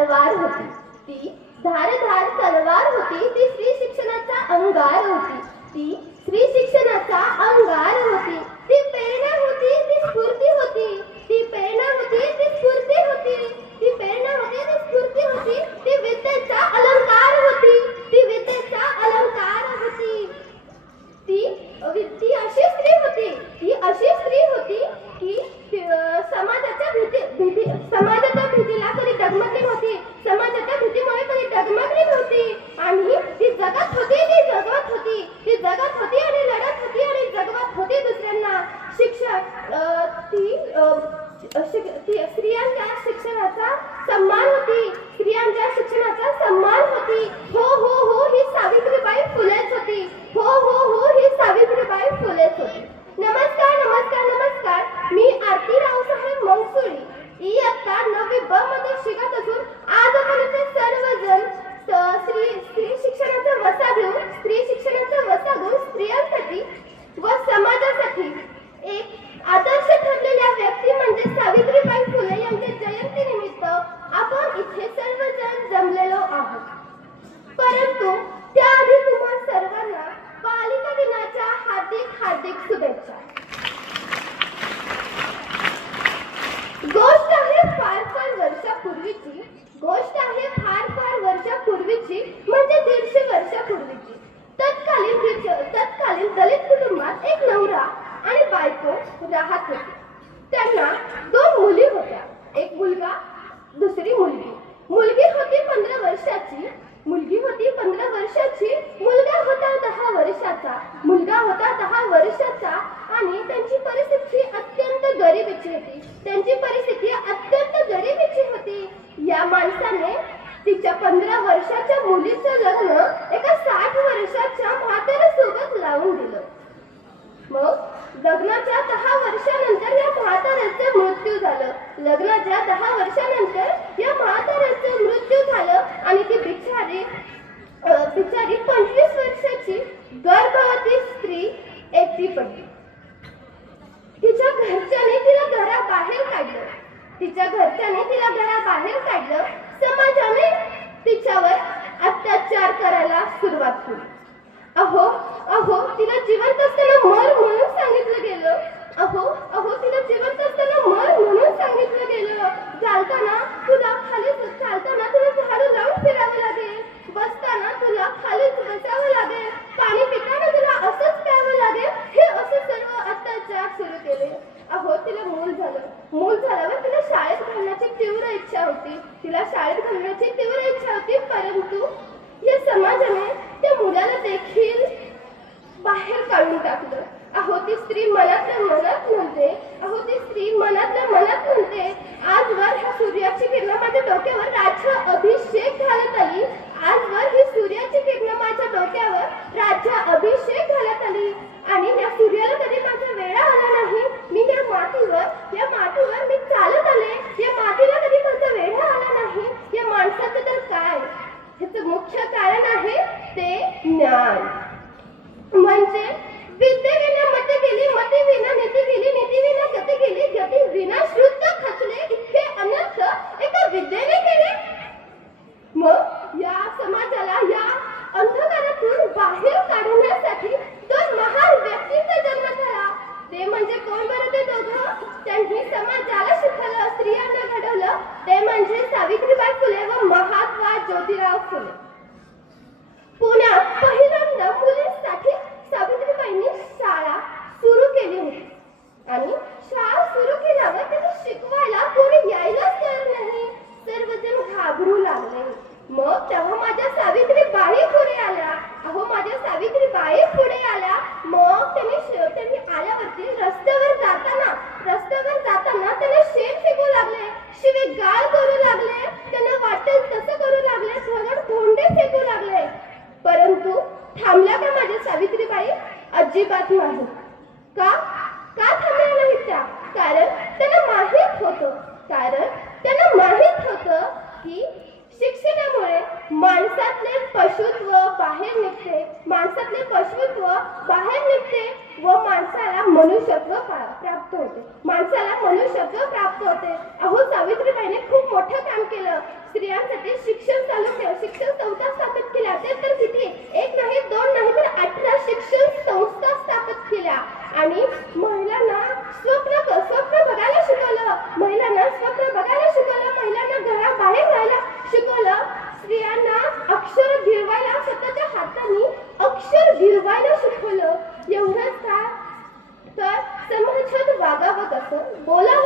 तलवार होती. ती धारधार तलवार होती. ती स्त्री शिक्षणाचा अंगार होती. ती स्त्री शिक्षणाचा अंगार होती. ती प्रेरणा होती. ती शिक्षणाचा सन्मान होती. स्त्रियांच्या शिक्षणाचा सन्मान होती. हो हो हो ही सावित्रीबाई फुलेच होती. हो हो हो ही सावित्रीबाई फुलेच होती. नमस्कार नमस्कार नमस्कार. मी आरती रावसाहेब मंगसुळी इयत्ता नववी ब मध्ये शिकत असून आज आपण सर्वजण स्त्री स्त्री शिक्षणाचा वसा घेऊन स्त्री शिक्षणाचा वसा घेऊन स्त्रियांसाठी व समाजासाठी एक आदर्श ठरलेल्या व्यक्ती म्हणजे सावित्रीबाई फुले. यांच्या जयंती निमित्त आपण इथे सर्वजण जमलेलो आहोत. परंतु त्याआधी तुम्हा सर्वांना बालिका दिनाच्या हार्दिक हार्दिक शुभेच्छा. गोष्ट आहे फार फार वर्षापूर्वीची. गोष्ट आहे फार फार वर्षापूर्वीची म्हणजे दीडशे वर्षापूर्वीची. तत्कालीन तत्कालीन दलित कुटुंबात एक नवरा आणि बायको राहत होती. त्यांना दोन मुली होत्या. एक मुलगा दुसरी मुलगी. मुलगी होती पंधरा वर्षाची. मुलगी होती पंधरा वर्षाची. मुलगा होता दहा वर्षाचा. मुलगा होता दहा वर्षाचा आणि त्यांची परिस्थिती अत्यंत गरिबीची होती. त्यांची परिस्थिती अत्यंत गरिबीची होती. या माणसाने तिच्या पंधरा वर्षाच्या मुलीचं लग्न एका साठ वर्षाच्या म्हाताऱ्यासोबत लावून दिलं. मग लग्नाच्या दहा वर्षानंतर या म्हाताऱ्याचं मृत्यू झालं लग्नाच्या दहा वर्षानंतर या म्हाताऱ्याचं मृत्यू झालं आणि ती बिचारी अं, बिचारी पंचवीस वर्षाची गर्भवती स्त्री एकटी पडली तिच्या घरच्याने तिला घराबाहेर काढलं. तिच्या घरच्याने तिला घराबाहेर काढलं. समाजाने तिच्यावर अत्याचार करायला सुरुवात केली. अहो अहो तिला जिवंत असताना मर म्हणून सांगितलं गेलं. अहो अहो तिला जिवंत असताना मर म्हणून सांगितलं गेलं चालताना तुला खाली चालताना तुला झाडू लावून फिरावं लागेल बसताना तुला खालीच बसावं लागेल पाणी पिताना तुला असंच प्यावं लागेल हे असे सर्व अत्याचार सुरू केले अहो तिला मूल झालं. मूल झाल्यावर तिला शाळेत घालण्याची तीव्र इच्छा होती. तिला शाळेत घालण्याची तीव्र इच्छा होती परंतु या समाजाने त्या मुलाला देखील बाहेर काढून टाकलं. अहो ती स्त्री मनातल्या मनात म्हणते अहो ती स्त्री मनातल्या मनात म्हणते आजवर ह्या सूर्याची किरण माझ्या म्हणजे विद्ये विना मते गेली मते विना नीती गेली नीती विना गती गेली गती विना शुद्ध खचले इतके अनर्थ एका विद्येने केले. मग या समाजाला या अंधकारातून बाहेर काढण्यासाठी दोन महान व्यक्तींचा जन्म झाला. ते म्हणजे कोण बरं ते दोघं? त्यांनी समाजाला शिकवलं स्त्रियांना घडवलं. ते म्हणजे सावित्रीबाई फुले व महात्मा ज्योतिराव फुले पुण्यात पहिल्यांदा मुलींसाठी सावित्रीबाईंनी शाळा सुरू केली होती आणि शाळा सुरू केल्यावर त्याला शिकवायला कोणी यायलाच तयार नाही. सर्वजण घाबरू लागले. मग तेव्हा माझ्या सावित्री बाई पुढे आल्या. अहो माझ्या सावित्री बाई पुढे आल्या. मग त्यांनी त्यांनी आल्यावरती रस्त्यावर जाताना रस्त्यावर जाताना त्यांना शेण फेकू लागले. शिवे गाळ करू लागले. त्यांना वाटेल तसं करू लागले. दगड भोंडे फेकू लागले. परंतु थांबल्या का माझ्या सावित्रीबाई अजिबात नाही का का थांबल्या नाहीत त्या कारण त्यांना माहीत होतं. कारण त्यांना माहीत होतं की शिक्षणामुळे माणसातले पशुत्व बाहेर निघते माणसातले पशुत्व बाहेर निघते व माणसाला मनुष्यत्व प्राप्त होते. माणसाला मनुष्यत्व प्राप्त होते. अहो सावित्रीबाईने खूप मोठं काम केलं. स्त्रियांसाठी शिक्षण चालू केलं शिक्षण संस्था स्थापित केलं ते तर किती एक नाही दोन नाही तर अठरा शिक्षण संस्था स्थापित केल्या आणि महिलांना स्वप्न स्वप्न बघायला शिकवलं महिलांना स्वप्न बघायला शिकवलं महिलांना घराबाहेर जायला शिकवलं स्त्रियांना अक्षर गिरवायला स्वतःच्या हाताने अक्षर गिरवायला शिकवलं एवढंच का तर समाजात वागावं बोला.